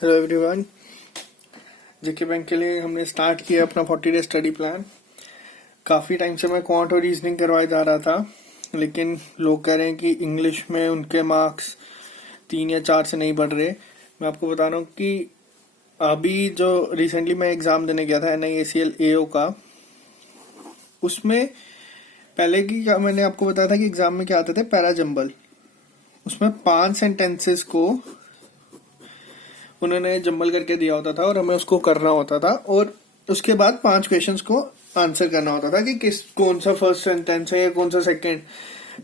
Hello everyone. जेके bank के लिए हमने स्टार्ट किया अपना 40 डे स्टडी प्लान। काफ़ी टाइम से मैं क्वांट और रीजनिंग करवाए जा रहा था, लेकिन लोग कह रहे हैं कि इंग्लिश में उनके मार्क्स 3 या 4 से नहीं बढ़ रहे। मैं आपको बता रहा हूँ कि अभी जो रिसेंटली मैं एग्ज़ाम देने गया था NIACL AO का, उसमें पहले की मैंने आपको बताया था कि एग्ज़ाम में क्या आते थे, पैराजंबल। उसमें 5 सेंटेंसेस को उन्होंने जंबल करके दिया होता था और हमें उसको करना होता था, और उसके बाद 5 क्वेश्चंस को आंसर करना होता था कि कौन सा फर्स्ट सेंटेंस है या कौन सा सेकंड।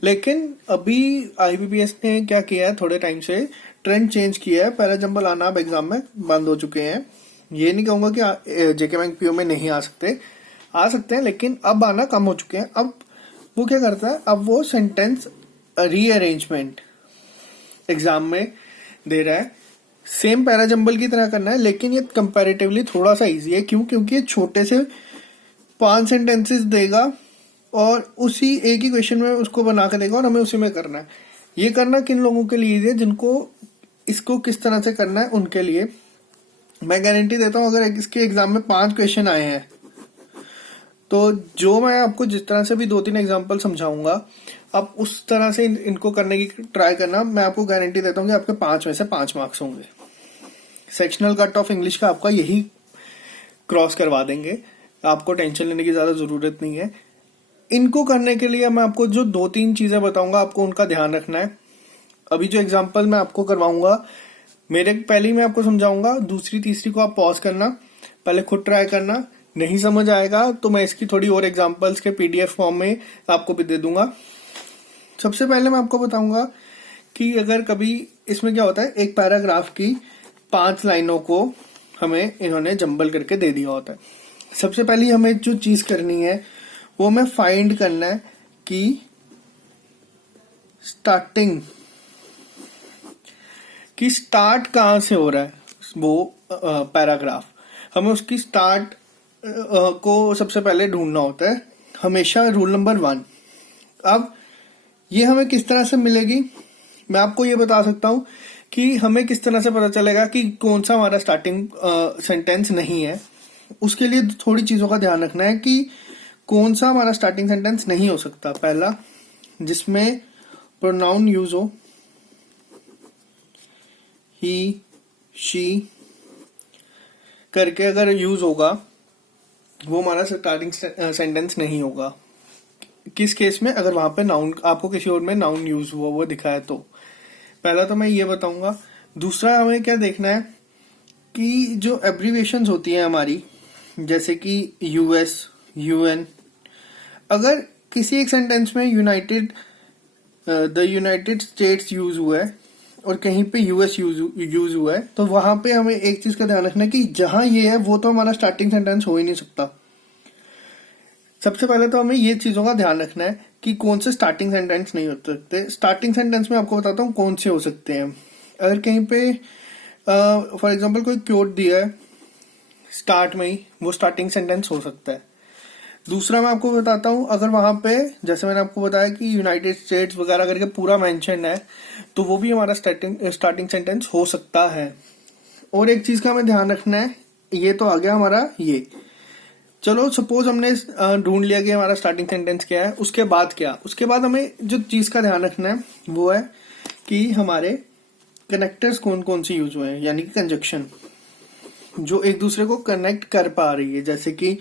लेकिन अभी IBPS ने क्या किया है, थोड़े टाइम से ट्रेंड चेंज किया है। पैराजंबल आना अब एग्जाम में बंद हो चुके हैं। ये नहीं कहूंगा कि जेके बैंक PO में नहीं आ सकते हैं, लेकिन अब आना कम हो चुके हैं। अब वो क्या करता है, अब वो सेंटेंस रीअरेंजमेंट एग्जाम में दे रहा है। सेम पैराजंबल की तरह करना है, लेकिन ये कंपैरेटिवली थोड़ा सा इजी है। क्यों? क्योंकि ये छोटे से 5 सेंटेंसेस देगा और उसी एक ही क्वेश्चन में उसको बना के देगा और हमें उसी में करना है। ये करना किन लोगों के लिए इजी है, जिनको इसको किस तरह से करना है उनके लिए। मैं गारंटी देता हूँ, अगर इसके एग्जाम में 5 क्वेश्चन आए हैं तो जो मैं आपको जिस तरह से भी 2-3 एग्जाम्पल समझाऊंगा, आप उस तरह से इनको करने की ट्राई करना। मैं आपको गारंटी देता हूँ कि आपके 5 में से 5 मार्क्स होंगे। सेक्शनल कट ऑफ इंग्लिश का आपका यही क्रॉस करवा देंगे। आपको टेंशन लेने की ज्यादा जरूरत नहीं है। इनको करने के लिए मैं आपको जो 2-3 चीजें बताऊंगा, आपको उनका ध्यान रखना है। अभी जो एग्जाम्पल मैं आपको करवाऊंगा, मेरे पहले ही मैं आपको समझाऊंगा, दूसरी तीसरी को आप पॉज करना, पहले खुद ट्राई करना। नहीं समझ आएगा तो मैं इसकी थोड़ी और एग्जाम्पल्स के PDF फॉर्म में आपको भी दे दूंगा। सबसे पहले मैं आपको बताऊंगा कि अगर कभी इसमें क्या होता है, एक पैराग्राफ की 5 लाइनों को हमें इन्होंने जंबल करके दे दिया होता है। सबसे पहले हमें जो चीज करनी है वो हमें फाइंड करना है कि स्टार्ट कहां से हो रहा है वो पैराग्राफ। हमें उसकी स्टार्ट को सबसे पहले ढूंढना होता है, हमेशा रूल नंबर 1। अब ये हमें किस तरह से मिलेगी, मैं आपको ये बता सकता हूं कि हमें किस तरह से पता चलेगा कि कौन सा हमारा स्टार्टिंग सेंटेंस नहीं है। उसके लिए थोड़ी चीजों का ध्यान रखना है कि कौन सा हमारा स्टार्टिंग सेंटेंस नहीं हो सकता। पहला, जिसमें प्रोनाउन यूज हो, ही, शी करके अगर यूज होगा, वो हमारा स्टार्टिंग सेंटेंस नहीं होगा। किस केस में? अगर वहां पे नाउन, आपको किसी और में नाउन यूज हुआ वो दिखा है तो। पहला तो मैं ये बताऊंगा। दूसरा, हमें क्या देखना है कि जो एब्रीविएशंस होती है हमारी, जैसे कि US, UN, अगर किसी एक सेंटेंस में द यूनाइटेड स्टेट्स यूज हुआ है और कहीं पे US यूज हुआ है, तो वहां पे हमें एक चीज का ध्यान रखना है कि जहां ये है वो तो हमारा स्टार्टिंग सेंटेंस हो ही नहीं सकता। सबसे पहले तो हमें ये चीजों का ध्यान रखना है कि कौन से स्टार्टिंग सेंटेंस नहीं हो सकते। स्टार्टिंग सेंटेंस में आपको बताता हूँ कौन से हो सकते हैं। अगर कहीं पे फॉर एग्जांपल कोई क्योट दिया है स्टार्ट में ही, वो स्टार्टिंग सेंटेंस हो सकता है। दूसरा मैं आपको बताता हूँ, अगर वहां पे जैसे मैंने आपको बताया कि यूनाइटेड स्टेट्स वगैरह करके पूरा मेंशन है, तो वो भी हमारा स्टार्टिंग सेंटेंस हो सकता है। और एक चीज का हमें ध्यान रखना है, ये तो आ गया हमारा ये। चलो सपोज हमने ढूंढ लिया कि हमारा स्टार्टिंग सेंटेंस क्या है। उसके बाद क्या? उसके बाद हमें जो चीज का ध्यान रखना है वो है कि हमारे कनेक्टर्स कौन कौन से यूज हुए हैं, यानी कि कंजक्शन जो एक दूसरे को कनेक्ट कर पा रही है, जैसे कि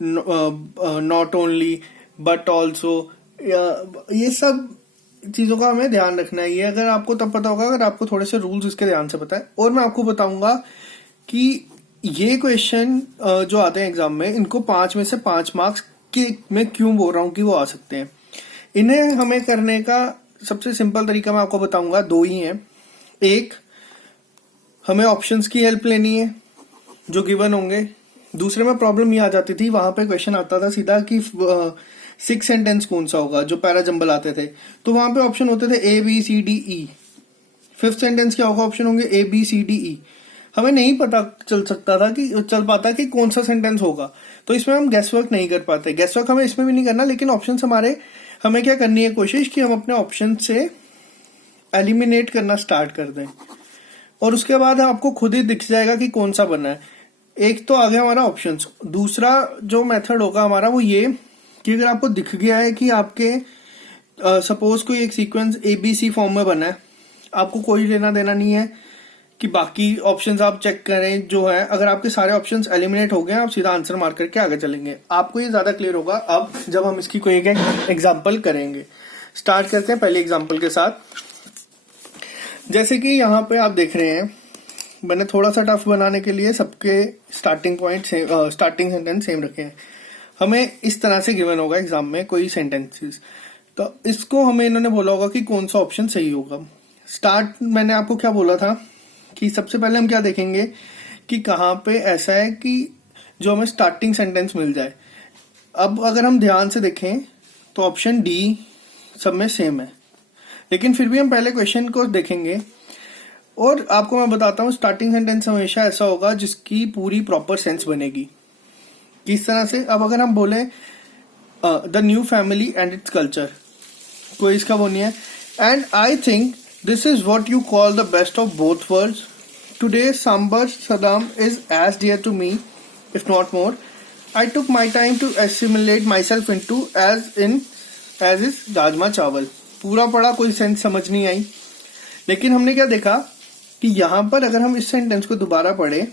नॉट ओनली, बट ऑल्सो, ये सब चीजों का हमें ध्यान रखना है। ये अगर आपको तब पता होगा अगर आपको थोड़े से रूल्स इसके ध्यान से पता है। और मैं आपको बताऊंगा कि ये क्वेश्चन जो आते हैं एग्जाम में, इनको 5 में से 5 मार्क्स के मैं क्यों बोल रहा हूँ कि वो आ सकते हैं। इन्हें हमें करने का सबसे सिंपल तरीका मैं आपको बताऊंगा, 2 ही हैं। एक, हमें ऑप्शंस की हेल्प लेनी है जो गिवन होंगे। दूसरे में प्रॉब्लम ये आ जाती थी, वहां पे क्वेश्चन आता था सीधा कि 6 सेंटेंस कौन सा होगा, जो पैराजंबल आते थे, तो वहां पे ऑप्शन होते थे ABCDE। 5th सेंटेंस क्या होगा? ऑप्शन होंगे ABCDE। हमें नहीं पता चल पाता कि कौन सा सेंटेंस होगा, तो इसमें हम गैस वर्क नहीं कर पाते। गैस वर्क हमें इसमें भी नहीं करना, लेकिन ऑप्शन हमारे, हमें क्या करनी है कोशिश कि हम अपने ऑप्शन से एलिमिनेट करना स्टार्ट कर दें। और उसके बाद आपको खुद ही दिख जाएगा कि कौन सा बना है। एक तो आ गया हमारा ऑप्शंस। दूसरा जो मेथड होगा हमारा वो ये कि अगर आपको दिख गया है कि आपके सपोज कोई एक सीक्वेंस ABC फॉर्म में बना है, आपको कोई लेना देना नहीं है कि बाकी ऑप्शंस आप चेक करें जो है। अगर आपके सारे ऑप्शंस एलिमिनेट हो गए आप सीधा आंसर मार करके आगे चलेंगे। आपको ये ज्यादा क्लियर होगा अब जब हम इसकी कोई एक एग्जांपल करेंगे। स्टार्ट करते हैं पहले एग्जांपल के साथ। जैसे कि यहाँ पे आप देख रहे हैं, मैंने थोड़ा सा टफ बनाने के लिए सबके starting point starting sentence same रखे हैं। हमें इस तरह से गिवन होगा एग्जाम में कोई सेंटेंसेस, तो इसको हमें इन्होंने बोला होगा कि कौन सा ऑप्शन सही होगा। स्टार्ट मैंने आपको क्या बोला था कि सबसे पहले हम क्या देखेंगे कि कहाँ पे ऐसा है कि जो हमें स्टार्टिंग सेंटेंस मिल जाए। अब अगर हम ध्यान से देखें तो ऑप्शन डी सब में सेम है, लेकिन फिर भी हम पहले क्वेश्चन को देखेंगे और आपको मैं बताता हूँ स्टार्टिंग सेंटेंस हमेशा ऐसा होगा जिसकी पूरी प्रॉपर सेंस बनेगी। किस तरह से? अब अगर हम बोले the new family and its culture, कोई इसका वो नहीं है। And I think this is what you call the best of both worlds. Today, Sambar Saddam is as dear to me, if not more. I took my time to assimilate myself into as is rajma चावल। पूरा पढ़ा, कोई sense समझ नहीं आई, लेकिन हमने क्या देखा कि यहां पर अगर हम इस सेंटेंस को दोबारा पढ़े,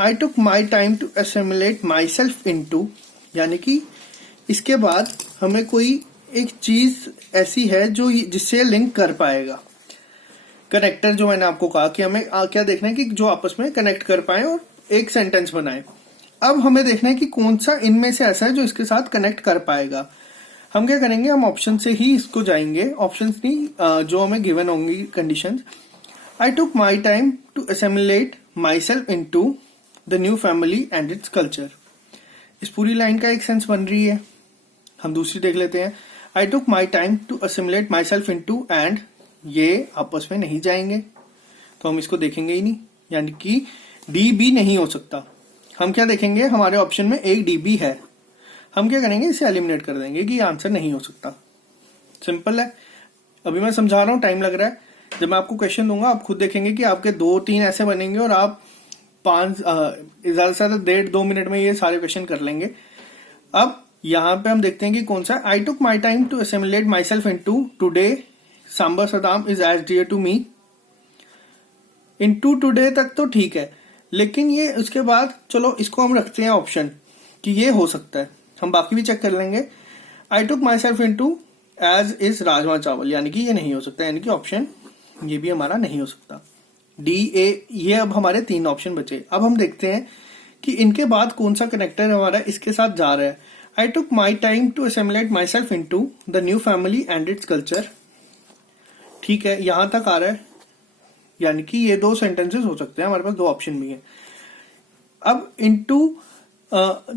I took my time to assimilate myself into, यानी कि इसके बाद हमें कोई एक चीज ऐसी है जो जिससे लिंक कर पाएगा। कनेक्टर जो मैंने आपको कहा कि हमें क्या देखना है कि जो आपस में कनेक्ट कर पाए और एक सेंटेंस बनाए। अब हमें देखना है कि कौन सा इनमें से ऐसा है जो इसके साथ कनेक्ट कर पाएगा। हम क्या करेंगे, हम ऑप्शन से ही इसको जाएंगे। ऑप्शंस नहीं, जो हमें गिवन होंगी conditions. I took my time to assimilate my self in to the new family and its culture. इस पूरी लाइन का एक सेंस बन रही है। हम दूसरी देख लेते हैं। I took my time to assimilate myself into, and ये आपस में नहीं जाएंगे तो हम इसको देखेंगे ही नहीं, यानी कि डी बी नहीं हो सकता। हम क्या देखेंगे, हमारे ऑप्शन में एक डी बी है, हम क्या करेंगे, इसे एलिमिनेट कर देंगे कि आंसर नहीं हो सकता। सिंपल है। अभी मैं समझा रहा हूँ, टाइम लग रहा है। जब मैं आपको क्वेश्चन दूंगा आप खुद देखेंगे कि आपके 2-3 ऐसे बनेंगे और आप 5 ज्यादा से ज्यादा 1.5-2 मिनट में ये सारे क्वेश्चन कर लेंगे। अब यहां पे हम देखते हैं कि कौन सा। I took my time to assimilate my self in to today sambar sadam is as dear to me. In to today तक तो ठीक है, लेकिन ये उसके बाद चलो इसको हम रखते हैं ऑप्शन कि ये हो सकता है, हम बाकी भी चेक कर लेंगे। I took my self in to as is rajma chawal, यानी कि ये नहीं हो सकता, यानी कि ऑप्शन ये भी हमारा नहीं हो सकता। डी ए, ये अब हमारे 3 ऑप्शन बचे। अब हम देखते हैं कि इनके बाद कौन सा कनेक्टर हमारा इसके साथ जा रहा है। I took my time to assimilate myself into the new family and its culture. ठीक है, यहां तक आ रहा है, यानी कि ये 2 सेंटेंसेस हो सकते हैं, हमारे पास 2 ऑप्शन भी हैं। अब into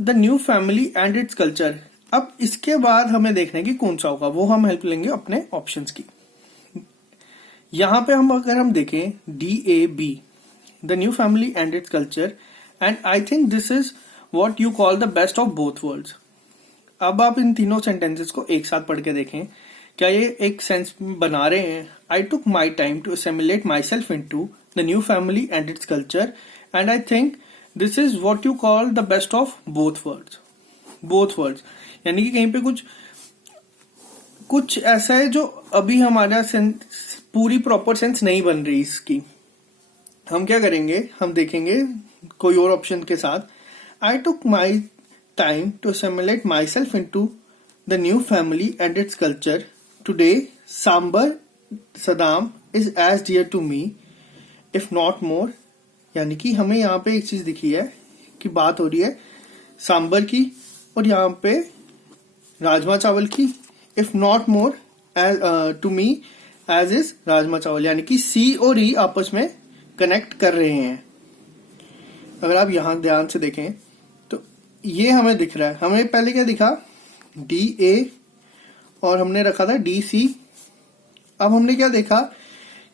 the new family and its culture, अब इसके बाद हमें देखना है कि कौन सा होगा, वो हम हेल्प लेंगे अपने ऑप्शंस की। यहां पे अगर हम देखें DAB, the new family and its culture, and I think this is what you call the best of both worlds. अब आप इन तीनों सेंटेंसेस को एक साथ पढ़ के देखें, क्या ये एक सेंस बना रहे हैं। I took my time to assimilate my self in to the new family and its culture, and I think this is what you call the best of both worlds. Both worlds यानी कि कहीं पे कुछ ऐसा है जो अभी हमारा पूरी प्रॉपर सेंस नहीं बन रही इसकी। हम क्या करेंगे, हम देखेंगे कोई और ऑप्शन के साथ। आई took my time to assimilate myself into the new family and its culture. Today, Sambar Saddam is as dear to me, if not more. यानी कि हमें यहाँ पे एक चीज दिखी है कि बात हो रही है सांबर की और यहाँ पे राजमा चावल की। if not more to me as is rajma chawal, यानी कि C और E आपस में कनेक्ट कर रहे हैं। अगर आप यहाँ ध्यान से देखें ये हमें दिख रहा है। हमें पहले क्या दिखा, DA और हमने रखा था DC। अब हमने क्या देखा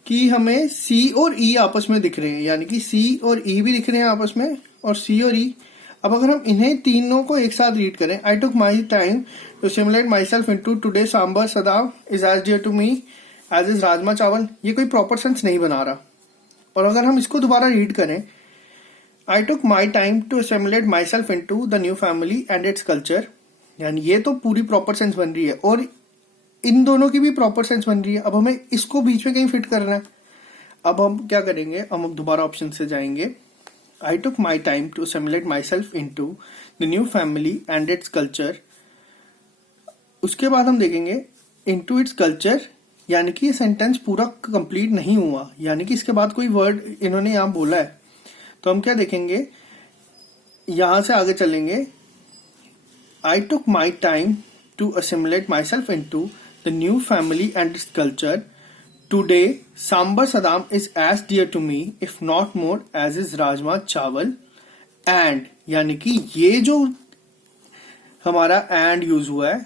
कि हमें C और E आपस में दिख रहे हैं, यानी कि C और E भी दिख रहे हैं आपस में, और C और E। अब अगर हम इन्हें तीनों को एक साथ रीड करें, I took my time to assimilate my self in to today sambar sadam is as dear to me, as is rajma chawal, ये कोई प्रॉपर सेंस नहीं बना रहा। और अगर हम इसको दोबारा रीड करें, I took my time to assimilate my self in to the new family and its culture, यानी ये तो पूरी प्रॉपर सेंस बन रही है और इन दोनों की भी प्रॉपर सेंस बन रही है। अब हमें इसको बीच में कहीं फिट करना है। अब हम क्या करेंगे, हम दोबारा ऑप्शन से जाएंगे। I took my time to assimilate my self in to the new family and its culture. उसके बाद हम देखेंगे इनटू इट्स कल्चर, यानी कि ये सेंटेंस पूरा कंप्लीट नहीं हुआ, यानी कि इसके बाद कोई वर्ड इन्होंने यहां बोला है। तो हम क्या देखेंगे, यहां से आगे चलेंगे। I took my time to assimilate my self in to the new family and its culture. Today sambar sadam is as dear to me if not more as is rajma chawal and, यानी कि ये जो हमारा एंड यूज हुआ है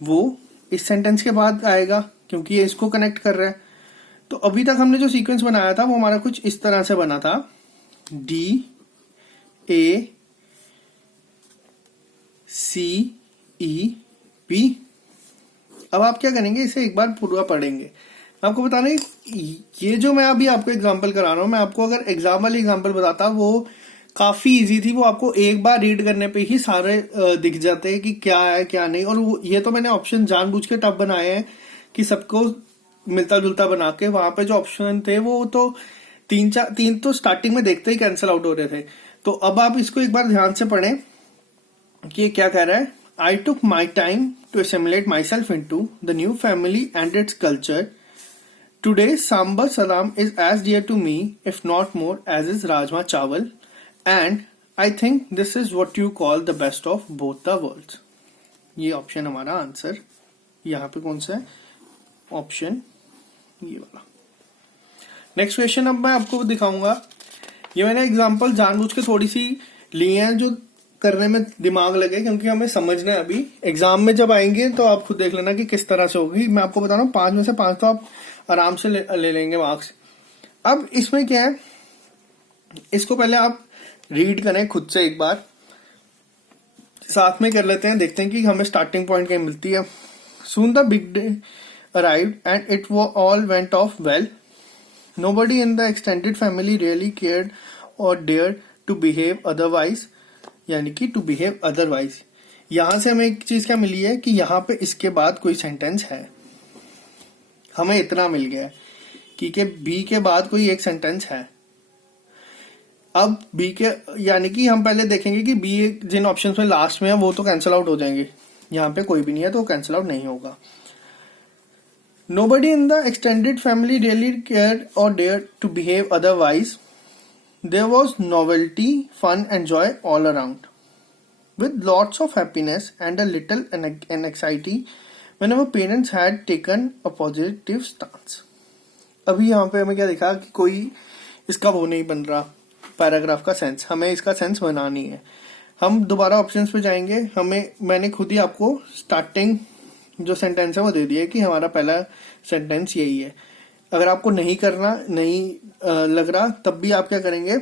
वो इस सेंटेंस के बाद आएगा, क्योंकि ये इसको कनेक्ट कर रहा है। तो अभी तक हमने जो सीक्वेंस बनाया था वो हमारा कुछ इस तरह से बना था, D A C E P. अब आप क्या करेंगे, इसे एक बार पूरा पढ़ेंगे। आपको बता रहे ये जो मैं अभी आपको एग्जांपल करा रहा हूं, मैं आपको अगर एग्जाम वाली एग्जांपल बताता वो काफी इजी थी, वो आपको एक बार रीड करने पे ही सारे दिख जाते हैं कि क्या है क्या नहीं। और ये तो मैंने ऑप्शन जानबूझ के टफ बनाए हैं कि सबको मिलता जुलता बना के। वहां पे जो ऑप्शन थे वो तो तीन तो स्टार्टिंग में देखते ही कैंसिल आउट हो रहे थे। तो अब आप इसको एक बार ध्यान से पढ़ें कि ये क्या कह रहा है। I took my time to assimilate my self in to the new family and its culture. Today sambar sadam is as dear to me if not more as is rajma chawal and I think this is what you call the best of both the worlds. ये option हमारा answer यहाँ पे कौन सा है, option ये वाला। Next question अब मैं आपको दिखाऊंगा। ये मैंने एग्जांपल जानबूझ के थोड़ी सी ली हैं जो करने में दिमाग लगे, क्योंकि हमें समझना है। अभी एग्जाम में जब आएंगे तो आप खुद देख लेना कि किस तरह से होगी। मैं आपको बता रहा हूँ 5 में से 5 तो आप आराम से ले लेंगे मार्क्स। अब इसमें क्या है, इसको पहले आप रीड करें खुद से एक बार, साथ में कर लेते हैं, देखते हैं कि हमें स्टार्टिंग पॉइंट कहीं मिलती है। Soon the big day arrived and it all went off well. Nobody in the extended family really cared or dared to behave otherwise. यानी कि to behave otherwise. यहां से हमें एक चीज क्या मिली है कि यहाँ पे इसके बाद कोई सेंटेंस है। हमें इतना मिल गया है कि बी के बाद कोई एक सेंटेंस है। अब बी के, यानी कि हम पहले देखेंगे कि बी जिन ऑप्शंस में लास्ट में है वो तो कैंसिल आउट हो जाएंगे। यहाँ पे कोई भी नहीं है तो कैंसिल आउट नहीं होगा। Nobody in the extended family really cared or dared to behave otherwise. There was novelty, fun and joy all around, with lots of happiness and a little anxiety whenever parents had taken a positive stance. अभी यहाँ पे हमें क्या दिखा कि कोई इसका वो नहीं बन रहा पैराग्राफ का सेंस, हमें इसका सेंस बनानी है। हम दोबारा ऑप्शंस पे जाएंगे। मैंने खुद ही आपको स्टार्टिंग जो सेंटेंस है वो दे दिया है कि हमारा पहला सेंटेंस यही है। अगर आपको नहीं लग रहा तब भी आप क्या करेंगे,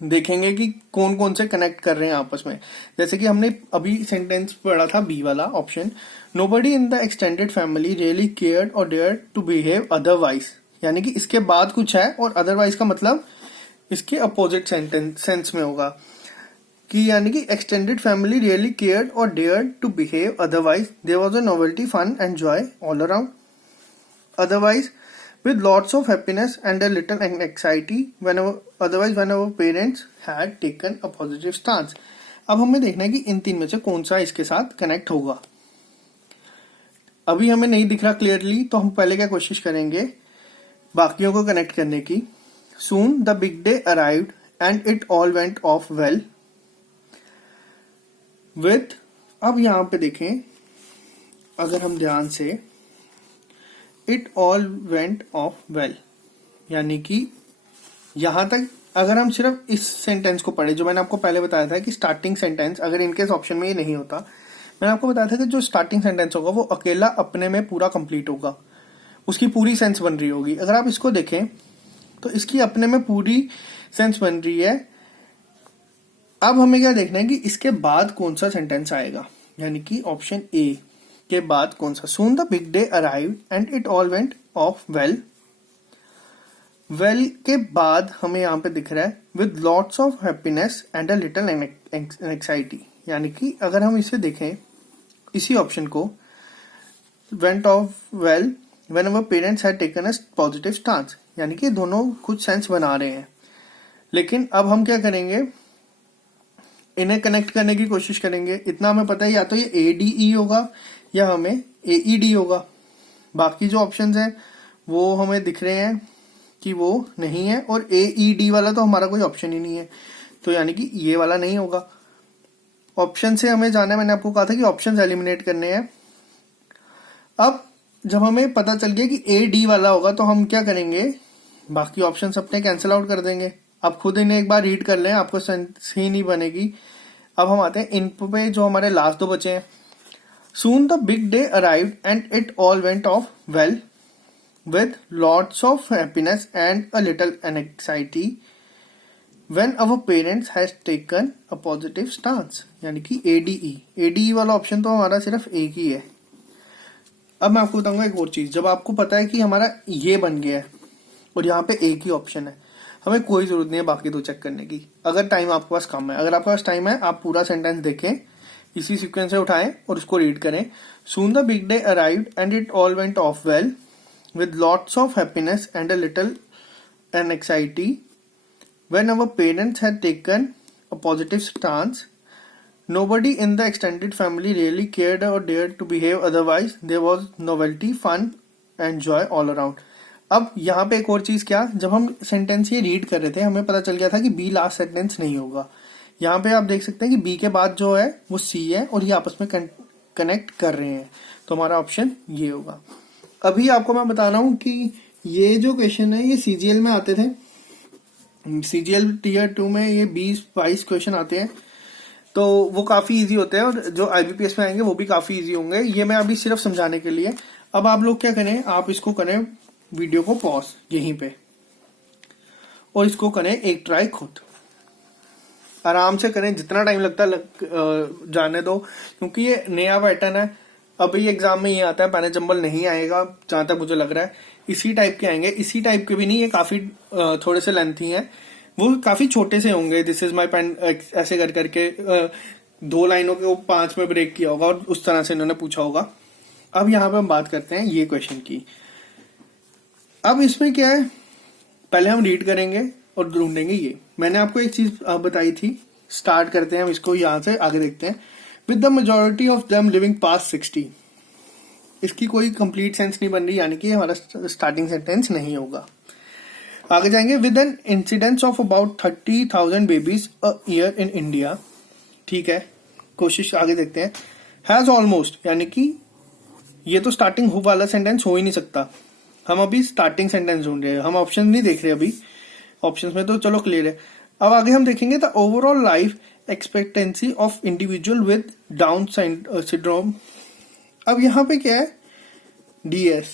देखेंगे कि कौन कौन से कनेक्ट कर रहे हैं आपस में। जैसे कि हमने अभी सेंटेंस पढ़ा था बी वाला option, nobody in the extended family really cared or dared to behave otherwise, यानी कि इसके बाद कुछ है और अदरवाइज का मतलब इसके अपोजिट सेंस में होगा कि यानी कि extended family really cared or dared to behave otherwise, there was a novelty, fun and joy all around, otherwise with lots of happiness and a little anxiety whenever parents had taken a positive stance. अब हमें देखना है कि इन तीन में से कौन सा इसके साथ कनेक्ट होगा। अभी हमें नहीं दिख रहा क्लियरली, तो हम पहले क्या कोशिश करेंगे बाकियों को कनेक्ट करने की। Soon the big day arrived and it all went off well with, अब यहां पे देखें अगर हम ध्यान से, it all went of well, यानी कि यहां तक अगर हम सिर्फ इस सेंटेंस को पढ़े, जो मैंने आपको पहले बताया था कि स्टार्टिंग सेंटेंस अगर इनकेस ऑप्शन में ये नहीं होता, मैंने आपको बताया था कि जो स्टार्टिंग सेंटेंस होगा वो अकेला अपने में पूरा कंप्लीट होगा, उसकी पूरी सेंस बन रही होगी। अगर आप इसको देखें तो इसकी अपने में पूरी सेंस बन रही है। अब हमें क्या देखना है कि इसके बाद कौन सा सेंटेंस आएगा, यानी कि ऑप्शन ए, के बाद कौन सा? Soon the big day arrived and it all went of well. Well के बाद हमें यहाँ पे दिख रहा है with lots of happiness and a little anxiety, यानी कि अगर हम इसे देखें इसी ऑप्शन को, went of well when our parents had taken a positive stance, यानी कि दोनों कुछ सेंस बना रहे हैं। लेकिन अब हम क्या करेंगे, इन्हें कनेक्ट करने की कोशिश करेंगे। इतना हमें पता है या तो ये ADE होगा या हमें AED होगा। बाकी जो ऑप्शंस हैं वो हमें दिख रहे हैं कि वो नहीं है, और AED वाला तो हमारा कोई ऑप्शन ही नहीं है, तो यानी कि ये वाला नहीं होगा। ऑप्शन से हमें जाना है, मैंने आपको कहा था कि ऑप्शंस एलिमिनेट करने हैं। अब जब हमें पता चल गया कि AD वाला होगा तो हम क्या करेंगे, बाकी ऑप्शंस अपने कैंसिल आउट कर देंगे। आप खुद इन्हें एक बार रीड कर लें, आपको सेंस ही नहीं बनेगी। अब हम आते हैं इन पे, जो हमारे लास्ट दो बचे हैं। Soon the big day arrived and it all went of well with lots of happiness and a little anxiety when our parents has taken a positive stance, यानी कि ADE वाला ऑप्शन तो हमारा सिर्फ एक ही है। अब मैं आपको बताऊंगा एक और चीज, जब आपको पता है कि हमारा ये बन गया है और यहाँ पे एक ही ऑप्शन है, हमें कोई जरूरत नहीं है बाकी दो चेक करने की। अगर टाइम आपके पास कम है, अगर आपके पास टाइम है, आप पूरा सेंटेंस देखें, इसी सीक्वेंस से उठाएं और उसको रीड करें। Soon the big day arrived and it all went of well with lots of happiness and a little anxiety when our parents had taken a positive stance. Nobody in the extended family really cared or dared to behave otherwise. There was novelty, fun and joy all around. अब यहाँ पे एक और चीज क्या, जब हम sentence ये रीड कर रहे थे हमें पता चल गया था कि बी लास्ट सेंटेंस नहीं होगा। यहाँ पे आप देख सकते हैं कि बी के बाद जो है वो सी है और ये आपस में कनेक्ट कर रहे हैं, तो हमारा ऑप्शन ये होगा। अभी आपको मैं बता रहा हूं कि ये जो क्वेश्चन है ये CGL में आते थे। CGL Tier 2 में ये 20-22 क्वेश्चन आते हैं, तो वो काफी इजी होते हैं, और जो IBPS में आएंगे वो भी काफी इजी होंगे। ये मैं अभी सिर्फ समझाने के लिए। अब आप लोग क्या करें, आप इसको करें वीडियो को पॉज यहीं पे और इसको करें एक ट्राई खुद, आराम से करें, जितना टाइम लगता जाने दो, क्योंकि ये नया पैटर्न है। अभी एग्जाम में ये आता है, पैन जंबल नहीं आएगा जहां तक मुझे लग रहा है। इसी टाइप के आएंगे, इसी टाइप के भी नहीं, ये काफी थोड़े से लेंथी हैं, वो काफी छोटे से होंगे। दिस इज माई पेन ऐसे कर करके 2 लाइनों के 5 में ब्रेक किया होगा और उस तरह से इन्होंने पूछा होगा। अब यहाँ पे हम बात करते हैं ये क्वेश्चन की। अब इसमें क्या है, पहले हम रीड करेंगे और ढूंढेंगे ये। मैंने आपको एक चीज बताई थी, स्टार्ट करते हैं हम इसको, यहां से आगे देखते हैं। With the majority of them living past 60, इसकी कोई कंप्लीट सेंस नहीं बन रही, यानी कि हमारा स्टार्टिंग सेंटेंस नहीं होगा। आगे जाएंगे, with an incidence of about 30,000 babies a year in India. ठीक है, कोशिश आगे देखते हैं। हैज ऑलमोस्ट, यानी कि ये तो स्टार्टिंग हो वाला सेंटेंस हो ही नहीं सकता। हम अभी स्टार्टिंग सेंटेंस ढूंढ रहे हैं, हम ऑप्शन नहीं देख रहे अभी। ऑप्शंस में तो चलो क्लियर है। अब आगे हम देखेंगे the overall life expectancy of individual with Down syndrome. अब यहां पे क्या है, DS,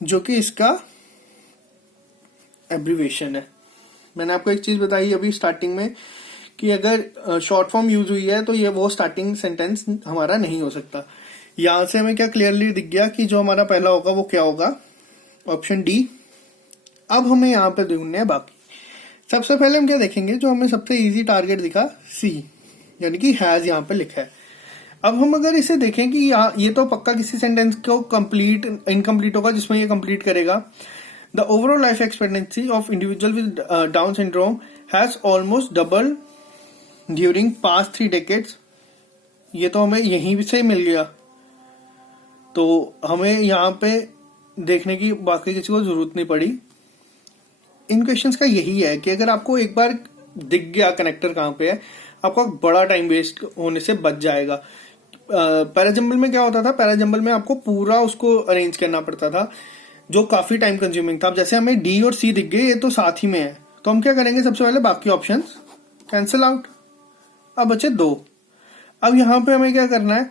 जो कि इसका एब्रीवेशन है। मैंने आपको एक चीज बताई अभी स्टार्टिंग में कि अगर शॉर्ट फॉर्म यूज हुई है तो ये वो स्टार्टिंग सेंटेंस हमारा नहीं हो सकता। यहां से हमें क्या क्लियरली दिख गया कि जो हमारा पहला होगा वो क्या होगा, ऑप्शन D। अब हमें यहाँ पे ढूंढने हैं बाकी। सबसे पहले हम क्या देखेंगे, जो हमें सबसे इजी टारगेट दिखा C, यानी कि हैज यहाँ पे लिखा है। अब हम अगर इसे देखें कि ये तो पक्का किसी सेंटेंस को कंप्लीट इनकम्प्लीट होगा जिसमें ये कंप्लीट करेगा। The overall life expectancy of individual with Down syndrome has almost double during past 3 decades. ये तो हमें यहीं से मिल गया, तो हमें यहाँ पे देखने की बाकी किसी को जरूरत नहीं पड़ी। इन क्वेश्चंस का यही है कि अगर आपको एक बार दिख गया कनेक्टर कहाँ पे है, आपका बड़ा टाइम वेस्ट होने से बच जाएगा। पैराजंबल में क्या होता था, पैराजंबल में आपको पूरा उसको अरेंज करना पड़ता था, जो काफी टाइम कंज्यूमिंग था। अब जैसे हमें D और C दिख गए, ये तो साथ ही में है, तो हम क्या करेंगे, सबसे पहले बाकी ऑप्शंस कैंसिल आउट। अब बचे 2। अब यहाँ पे हमें क्या करना है,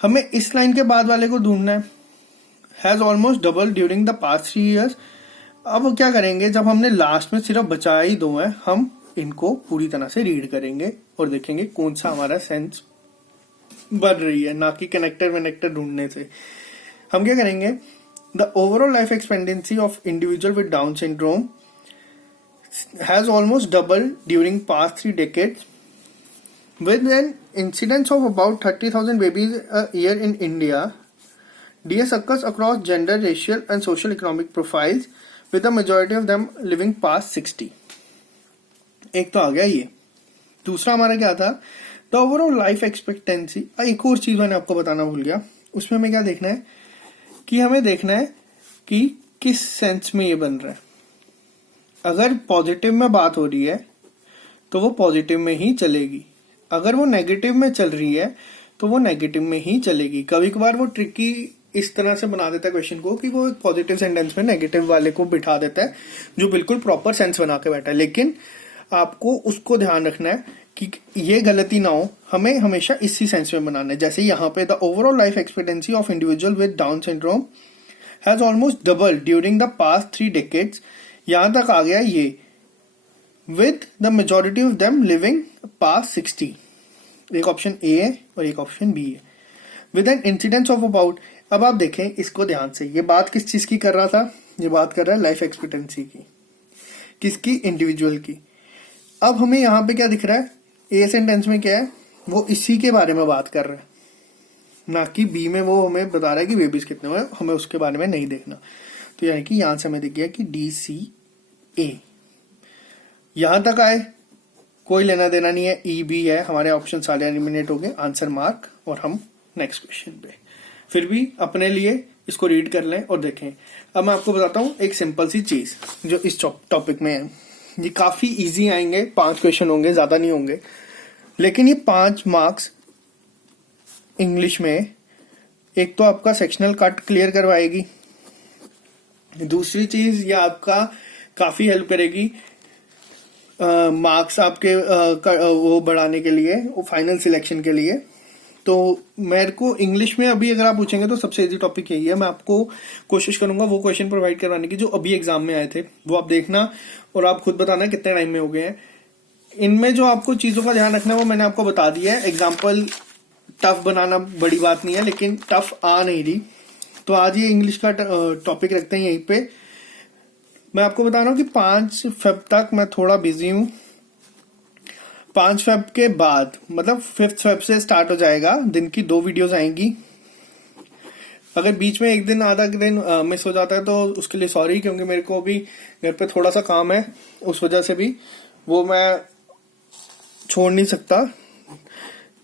हमें इस लाइन के बाद वाले को ढूंढना है, has almost double during the past 3 years। अब क्या करेंगे, जब हमने लास्ट में सिर्फ बचा ही 2 है, हम इनको पूरी तरह से रीड करेंगे और देखेंगे कौन सा हमारा सेंस बढ़ रही है, ना कि कनेक्टर वनेक्टर ढूंढने से। हम क्या करेंगे, the overall life expectancy of individual with Down syndrome has almost double during past 3 decades with an incidence of about 30,000 babies a year in India. DS occurs across gender, racial and social economic profiles with the majority of them living past 60. एक तो आ गया ये। दूसरा हमारा क्या था, the overall life expectancy. एक और चीज मैंने आपको बताना भूल गया, उसमें हमें क्या देखना है कि हमें देखना है कि किस सेंस में ये बन रहा है। अगर पॉजिटिव में बात हो रही है तो वो पॉजिटिव में ही चलेगी, अगर वो नेगेटिव में चल रही है तो वो नेगेटिव में ही चलेगी। कभी कभार वो ट्रिकी इस तरह से बना देता है क्वेश्चन को कि वो एक पॉजिटिव सेंटेंस में नेगेटिव वाले को बिठा देता है, जो बिल्कुल प्रॉपर सेंस बना के बैठा है। लेकिन आपको उसको ध्यान रखना है कि ये गलती ना हो, हमें हमेशा इसी सेंस में बनाना है। जैसे यहाँ पे the overall life expectancy of individual with Down syndrome has almost double during the past 3 decades, यहां तक आ गया ये, with the majority of them living past 60। एक ऑप्शन ए है और एक ऑप्शन बी है। With an incidence of about, अब आप देखें इसको ध्यान से, ये बात किस चीज की कर रहा था, ये बात कर रहा है लाइफ एक्सपेक्टेंसी की, किसकी, इंडिविजुअल की। अब हमें यहाँ पे क्या दिख रहा है, ए सेंटेंस में क्या है, वो इसी के बारे में बात कर रहा है, ना कि बी में वो हमें बता रहा है कि बेबीज कितने हुए, हमें उसके बारे में नहीं देखना। तो यानी कि यहां से हमें दिख गया कि डी सी ए। यहां तक आए, कोई लेना देना नहीं है, ई बी है, हमारे ऑप्शन सारे एलिमिनेट हो गए, आंसर मार्क। और हम नेक्स्ट क्वेश्चन पे, फिर भी अपने लिए इसको रीड कर लें और देखें। अब मैं आपको बताता हूं एक सिंपल सी चीज जो इस टॉपिक में है। ये काफी इजी आएंगे, 5 क्वेश्चन होंगे, ज्यादा नहीं होंगे, लेकिन ये 5 मार्क्स इंग्लिश में, एक तो आपका सेक्शनल कट क्लियर करवाएगी, दूसरी चीज ये आपका काफी हेल्प करेगी मार्क्स आपके वो बढ़ाने के लिए, वो फाइनल सिलेक्शन के लिए। तो मेरे को इंग्लिश में अभी अगर आप पूछेंगे तो सबसे इजी टॉपिक यही है। मैं आपको कोशिश करूंगा वो क्वेश्चन प्रोवाइड करवाने की जो अभी एग्जाम में आए थे, वो आप देखना और आप खुद बताना कितने टाइम में हो गए हैं। इनमें जो आपको चीजों का ध्यान रखना है वो मैंने आपको बता दिया है। एग्जाम्पल टफ बनाना बड़ी बात नहीं है, लेकिन टफ आ नहीं रही, तो आज ये इंग्लिश का टॉपिक रखते हैं यहीं पे। मैं आपको बता रहा हूँ कि 5 फेब तक मैं थोड़ा बिजी हूँ। 5 फेब के बाद मतलब 5 फेब से स्टार्ट हो जाएगा, दिन की 2 वीडियोस आएंगी। अगर बीच में एक दिन आधा दिन मिस हो जाता है तो उसके लिए सॉरी, क्योंकि मेरे को अभी घर पे थोड़ा सा काम है, उस वजह से भी वो मैं छोड़ नहीं सकता।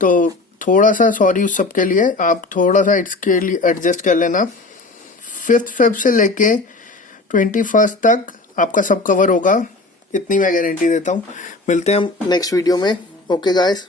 तो थोड़ा सा सॉरी उस सब के लिए, आप थोड़ा सा इसके लिए एडजस्ट कर लेना। 5 फेब से लेके 21 तक आपका सब कवर होगा, इतनी मैं गारंटी देता हूँ। मिलते हैं हम नेक्स्ट वीडियो में। Okay guys.